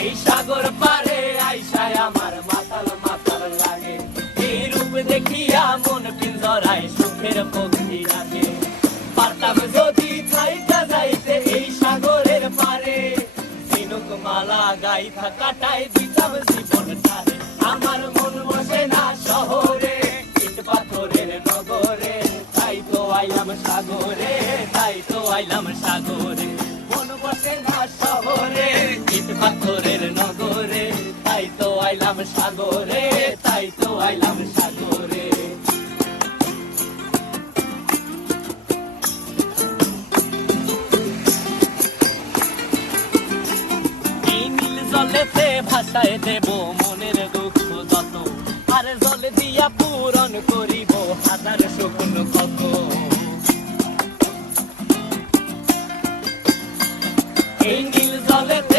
এই সাগর পারে আইসায় আমার মাতাল মাতাল লাগে, এই রূপ দেখিয়া মন পিঞ্জরায় সুখের পক্ষী রাখে। পারতাম যদি থাইকা যাইতে এই সাগরের পারে, ঝিনুক মালা গাইথা কাটাই দিতাম জীবনটারে। আমার মন বসে না শহরে, ইট পাথরের নগরে, তাই তো আইলাম সাগরে, তাই তো আইলাম সাগরে। মন বসে না শহরে, ইট পাথরের নগরে, তাই তো আইলাম সাগরে, তাই তো আইলাম সাগরে। এই নীল জলেতে ভাসায় দেব মনের দুঃখ যত, আর জলে দিয়া পূরণ করিব হাজার স্বপ্ন কত। এই নীল জলেতে